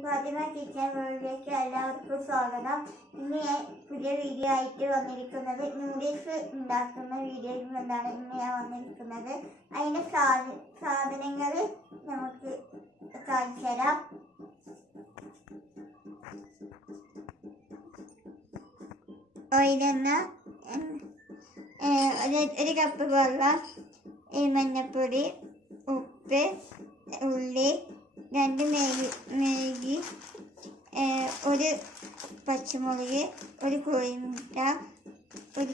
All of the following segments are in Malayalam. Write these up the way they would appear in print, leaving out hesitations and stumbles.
ഫാത്തിമ കിച്ചൻ വേൾഡിലേക്ക് എല്ലാവർക്കും സ്വാഗതം. ഇന്ന് ഞാൻ പുതിയ വീഡിയോ ആയിട്ട് വന്നിരിക്കുന്നത് നൂഡിൽസ് ഉണ്ടാക്കുന്ന വീഡിയോയിൽ നിന്നാണ് ഇന്ന് ഞാൻ വന്നിരിക്കുന്നത്. അതിൻ്റെ സാധനങ്ങൾ നമുക്ക് കാണിച്ചു തരാം. ഓയിലെണ്ണ, ഒരു കപ്പ് വെള്ളം, മഞ്ഞൾപ്പൊടി, ഉപ്പ്, ഉള്ളി, 2 മേഗി, ഒരു പച്ചമുളക്, ഒരു കോഴിമുട്ട, ഒരു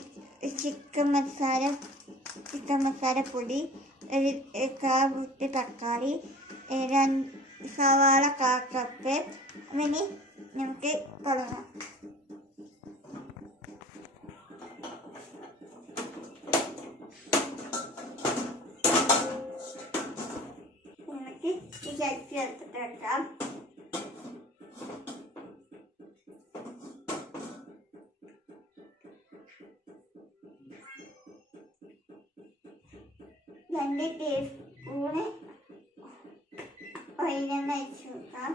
ചിക്കൻ മസാലപ്പൊടി, ഒരു 1/4 കുട്ടി തക്കാളി, 2 സവാള 1/4 കപ്പ്. അങ്ങനെ നമുക്ക് തുടങ്ങാം. ചട്ടി എടുത്തിട്ട് വെക്കാം. രണ്ട് ടീസ്പൂണ് ഓയിലെണ്ണ ഒഴിച്ച് വെക്കാം.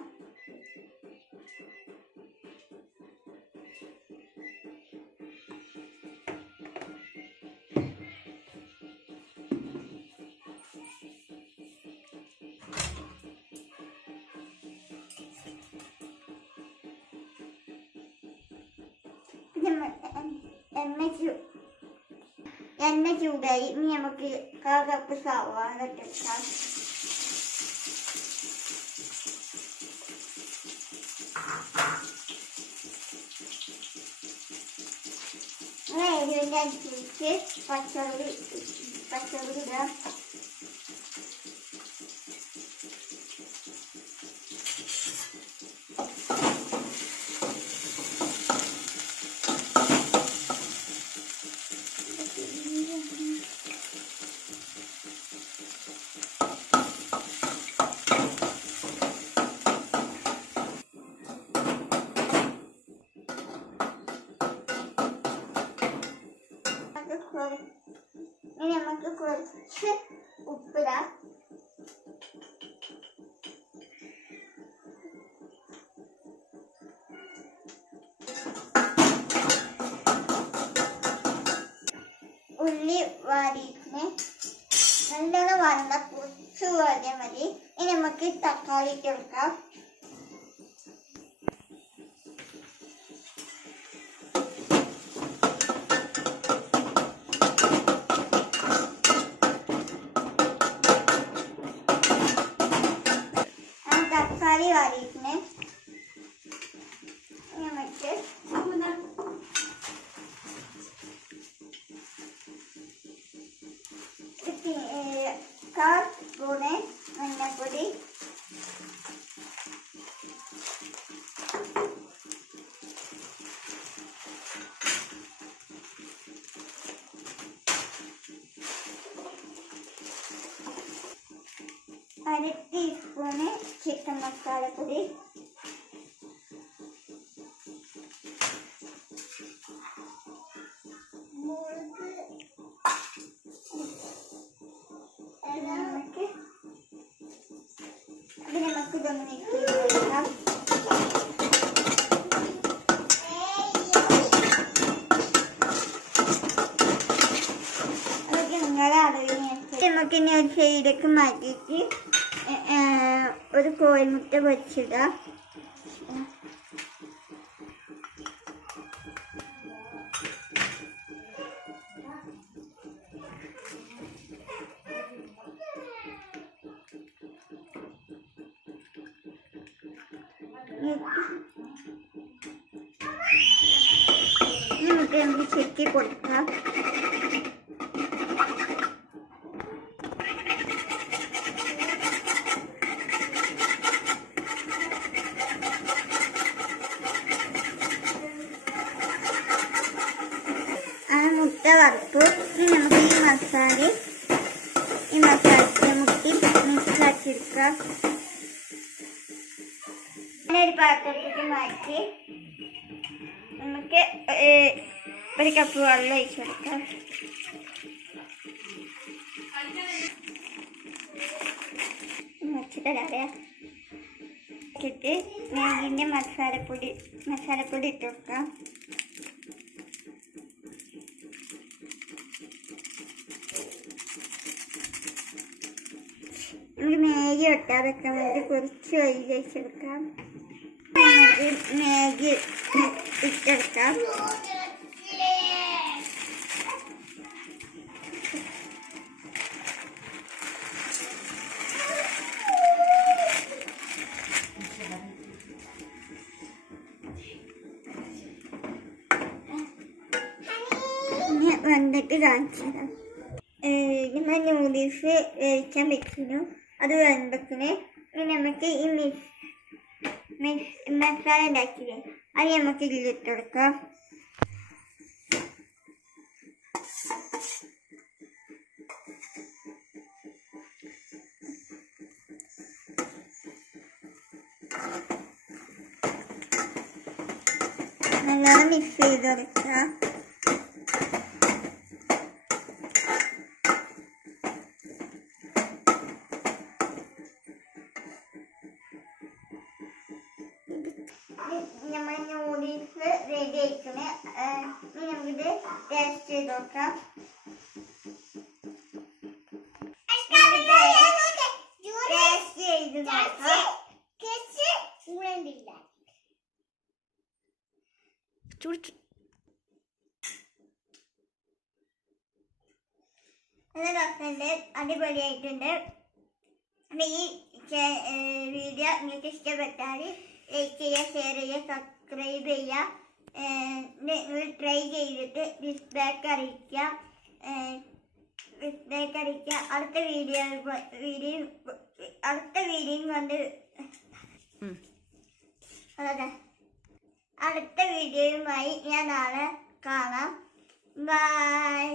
എണ്ണ ചൂടായി. ഇനി നമുക്ക് 1/4 കപ്പ് സവാള ഇട്ടെടുക്കാം. എരിവിൻ്റെ അനുസരിച്ച് പച്ചമുളക് ഇടാം. ഇനി നമുക്ക് കുറച്ച് ഉപ്പിടാം. ഉള്ളി വാടിയിട്ട് നല്ലോണം വന്ന കുറച്ച് വാടിയാൽ മതി. ഇനി നമുക്ക് തക്കാളി ഇട്ട് കൊടുക്കാം. തക്കാളി വാടിയിട്ട് നമുക്ക് 1/4 സ്പൂണ് മഞ്ഞൾപ്പൊടി, അര ടീസ്പൂണ് ചിക്കൻ മസാലപ്പൊടി, നമുക്ക് ഇതൊന്ന് മിക്സ് ചെയ്ത് കൊടുക്കാം. അതൊക്കെ നിങ്ങളുടെ അറിവിനനുസരിച്ച് നമുക്ക് ഇനി ഒരു സൈഡിലേക്ക് മാറ്റിയിട്ട് ഒരു കോഴിമുട്ട പൊരിച്ചിടാം. നമുക്ക് ചെത്തി കൊടുക്കാം. മുട്ട വറുത്തു. ഇനി നമുക്ക് ഈ മസാല മുട്ടി മിക്സാക്കിയെടുക്കാം. ഒരു പാത്രത്തേക്ക് മാറ്റി നമുക്ക് 1 കപ്പ് വെള്ളം ഒഴിച്ച് കൊടുക്കാം. വെച്ചിട്ട് വെച്ചിട്ട് മാഗിൻ്റെ മസാലപ്പൊടി ഇട്ട് കൊടുക്കാം. നമുക്ക് മാഗി ഒട്ടാതെക്കാൻ വേണ്ടി കുറച്ച് ഓയിൽ വെച്ചെടുക്കാം. നമുക്ക് മാഗി ഇട്ടെടുക്കാം. വന്നിട്ട് കാണിച്ചു തരാം. നമ്മൾ നൂഡിൽസ് വേവിക്കാൻ വെക്കുന്നു. അത് വെന്തത്തിന് നമുക്ക് ഈ മസാല ഉണ്ടാക്കില്ലേ അത് നമുക്ക് ഇതിലിട്ട് കൊടുക്കാം. നല്ലോണം മിക്സ് ചെയ്ത് കൊടുക്കാം. നമ്മൾ നൂഡിൽസ് റെഡി ആയിക്കണേ. നമുക്കിത് ടേസ്റ്റ് ചെയ്ത് നോക്കാം. ടേസ്റ്റ് ചെയ്ത് നോക്കാം. നല്ല രസമുണ്ട്, അടിപൊളിയായിട്ടുണ്ട്. അപ്പം ഈ വീഡിയോ നിങ്ങൾക്ക് ഇഷ്ടപ്പെട്ടാൽ ലൈക്ക് ചെയ്യുക, ഷെയർ ചെയ്യുക, സബ്സ്ക്രൈബ് ചെയ്യുക. നിങ്ങൾ ട്രൈ ചെയ്തിട്ട് ഫീഡ്ബാക്ക് അറിയിക്കുക. അടുത്ത വീഡിയോയും കൊണ്ട് അടുത്ത വീഡിയോയുമായി ഞാൻ നാളെ കാണാം. ബൈ.